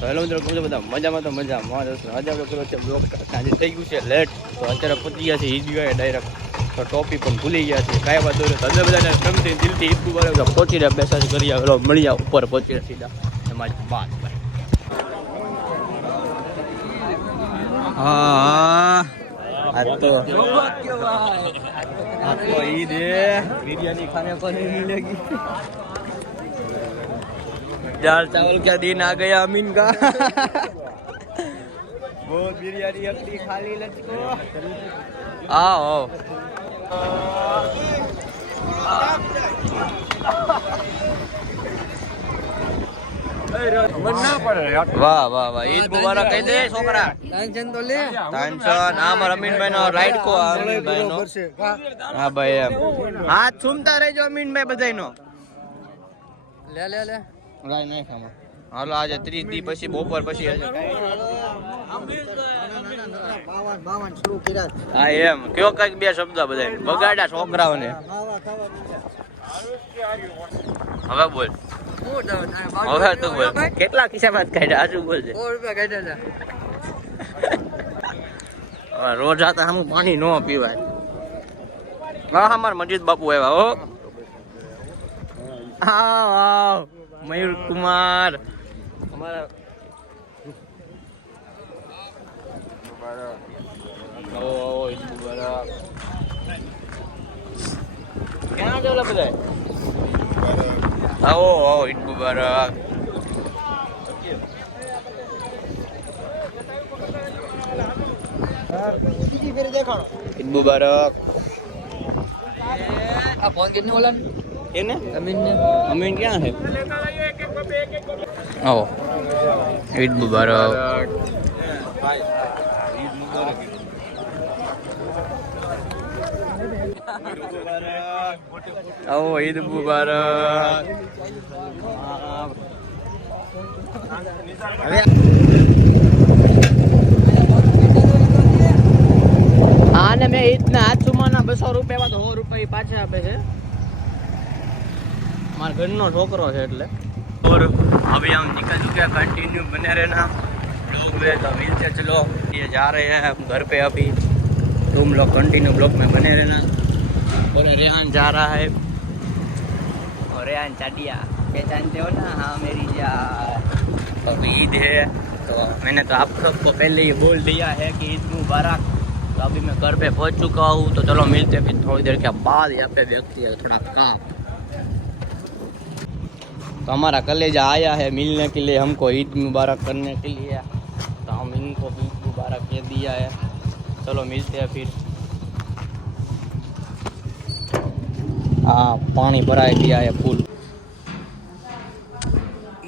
Hello મિત્રો, કેમ છો બધા? મજામાં તો મજામાં. આજે આપણે કરો છે બ્લોગ. આજે થઈ ગયું છે લેટ, તો અત્યારે પતી ગયા છે ઈદગાહે ડાયરેક્ટ. તો ટોપી પણ ભૂલી ગયા છે. કાંઈ વાત દોરે તો બધાને ગમતી દિલથી ઈદ મુબારક પહોંચી રહ્યા. બેસા કરી આવેલો મળી જાવ ઉપર પહોંચી રહ્યા સીધા એમાં વાત ભાઈ. हाँ आज तो ईद है, बिरयानी खाने को नहीं मिलेगी। दाल चावल का दिन आ गया अमीन का। वो बिरयानी अपनी खाली लचको आओ। वाह वाह वाह, ईद मुबारक कह दे छोकरा। टेंशन तो ले, टेंशन आमर अमीन भाई नो राइड को अमीन भाई नो। हां भाई हाथ सुमता રહેજો અમીન ભાઈ બધાયનો લે લે લે ગાય નહીં ખામો હાલો આજે 30 દી પછી બપોર પછી આજે બાવન શરૂ કર્યા હા એમ કયો કઈક બે શબ્દ બધાય બગાડ્યા છોકરાઓને હવે બોલ હવે તું બોલ કેટલા ખિસ્સામાં કાઢ્યા આજુ બોલ છે 100 રૂપિયા કાઢ્યા હતા રોજ આતા હમ પાણી નો પીવાય હા અમાર મજીદ બાપુ આવ્યા હો આવ મયુર કુમાર અમારા ઓ ઈદ મુબારક ક્યાં ગયેલા બધા આવો આવો ઈદ મુબારક ईद मुबारक आप फोन कितने बोला ने अमीन ने अमीन क्या है आओ ईद मुबारक आओ ईद मुबारक हाँ ने मैं इतना हाथ चुमाना 200 रुपया में तो 100 रुपया पाछा आपे छे मार घर नो छोकरो है એટલે और अभी हम निकल चुके हैं कंटिन्यू बने रहना लोग में तो मिलते चलो ये जा रहे हैं हम घर पे अभी तुम लोग कंटिन्यू ब्लॉग में बने रहना और रेहान जा रहा है और रेहान चाटिया पहचानते हो ना हाँ मेरी यार अभी ईद है तो मैंने तो आप सबको पहले ही बोल दिया है कि ईद मुबारक तो अभी मैं घर पे पहुंच चुका हूँ तो चलो मिलते हैं फिर थोड़ी देर के बाद यहाँ पे व्यक्ति है थोड़ा काम तो हमारा कलेजा आया है मिलने के लिए हमको ईद मुबारक करने के लिए तो हम इनको ईद मुबारक कह दिया है चलो मिलते हैं फिर हाँ पानी भरा दिया है फुल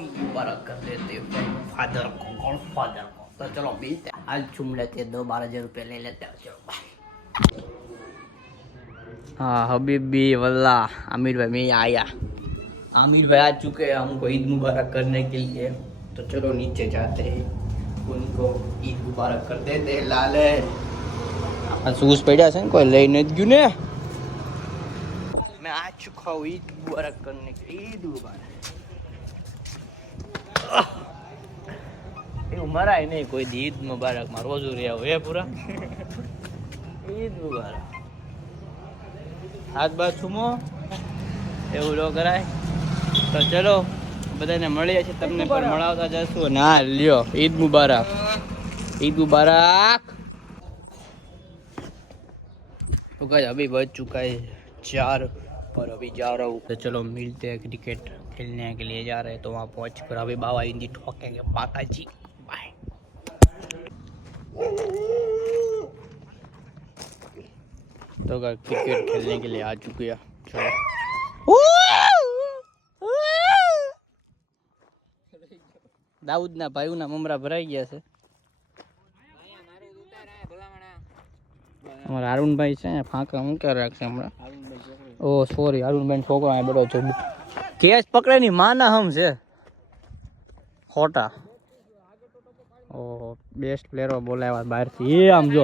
ईद मुबारक कर देते फादर को और फादर को तो चलो मिलते हैं आज चुम लेते 12,000 रुपये ले लेते हैं चलो हाँ हबीबी वल्ला आमिर भाई मैं आया आमिर भाई आ चुके हैं हमको ईद मुबारक करने के लिए तो चलो नीचे जाते हैं उनको ईद मुबारक कर देते हैं लाले शूज पड़ा से कोई लઈને જ ગયું ને मैं आ चुका हूँ ईद मुबारक करने के लिए ईद मुबारक मराय नहीं कोई ईद मुबारक में रोजू रहा हो पूरा ईद मुबारक हाथ बात छूमो એવું લો કરાય તો ચલો બધાને મળીએ છીએ તમને પણ મળાવતા જશું ના લ્યો ईद मुबारक ईद मुबारक तो गाइस अभी बज चुका है 4 और अभी जा रहा हूँ तो चलो मिलते हैं क्रिकेट खेलने के लिए जा रहे हैं तो वहाँ पहुँच कर अभी बाबा हिंदी ठोकेंगे बाका जी बाय तो गाइस क्रिकेट खेलने के लिए आ चुके हैं चलो दाऊद ना भाई ना ममरा भराई गया से हमारा अरुण भाई से फांका हूँ क्या राख हमारा ओ सॉरी अरुण भाई छोकरो है बड़ो जो केस पकड़े नहीं माना हम से खोटा ओ बेस्ट प्लेयर बोलाया बाहर से ये हम जो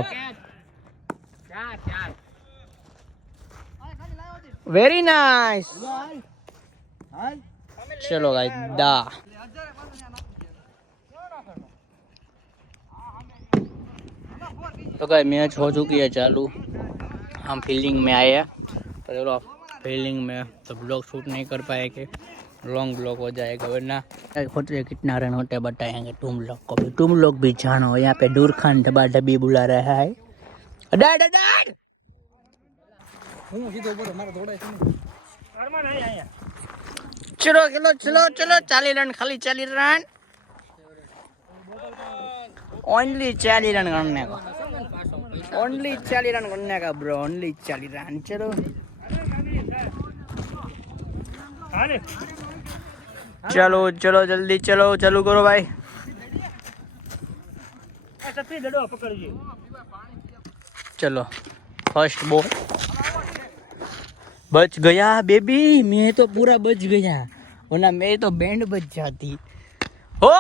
वेरी नाइस चलो गाइस दा तो गाइस मैच हो चुकी है चालू, हम फील्डिंग में आए हैं। तो चलो फील्डिंग में तो ब्लॉग शूट नहीं कर पाएंगे, लॉन्ग ब्लॉग हो जाएगा, वरना होते कितना रन होते बताएंगे तुम लोग को भी। तुम लोग भी जानो। यहाँ पे दूर खान डबा डबी बुला रहा है। डैड डैड चलो चलो चलो चलो 40 रन, खाली 40 रन, ओनली 40 रन करने का, ओनली 40 रन करने का ब्रो, ओनली 40 रन। चलो चलो चलो जल्दी चलो, चालू करो भाई। चलो फर्स्ट बॉल बच गया बेबी, मैं तो पूरा बच गया, वरना मैं तो बैंड बच जाती। हो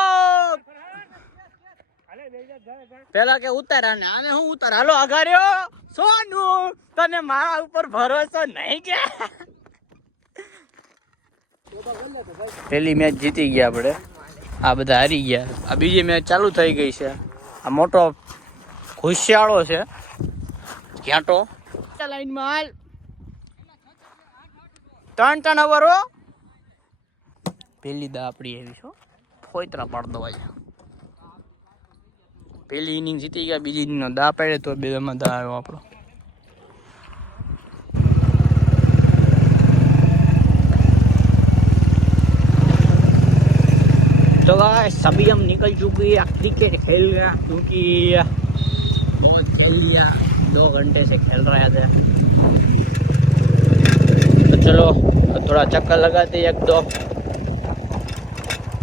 પેલા કે ઉતારા ને આને હું ઉતાર હાલો આગાર્યો સોનુ, તને મારા ઉપર ભરોસો નહીં કે? પેલી મેચ જીતી ગયા આપણે, આ બધા હારી ગયા, આ બીજી મેચ ચાલુ થઈ ગઈ છે। આ મોટો ખુશિયાળો છે ઘાટો, લાઈનમાં હાલ 3 ઓવરો, પેલી દા આપણી એવી છો ફોયતરા પાડ દો ભાઈ। પહેલી ઇનિંગ જીતી ગયા, બીજી ઇનિંગનો દા પાડ્યો તો બેમાં દા આવ્યો આપણો। तो गाइस अभी हम निकल चुके हैं क्रिकेट खेल गया, क्योंकि बहुत खेल लिया, 2 घंटे से खेल रहे थे। तो चलो थोड़ा चक्कर लगाते एक दो,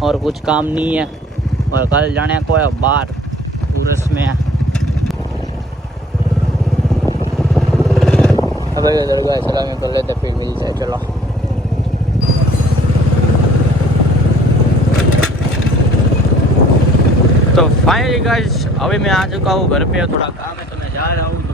और कुछ काम नहीं है, और कल जाने को है बाहर टूरिस्ट में। अब सलामी कर लेते फिर मिलते हैं। चलो तो फाइनली गाइस अभी मैं आ चुका हूँ घर पे, थोड़ा काम है तो मैं जा रहा हूँ।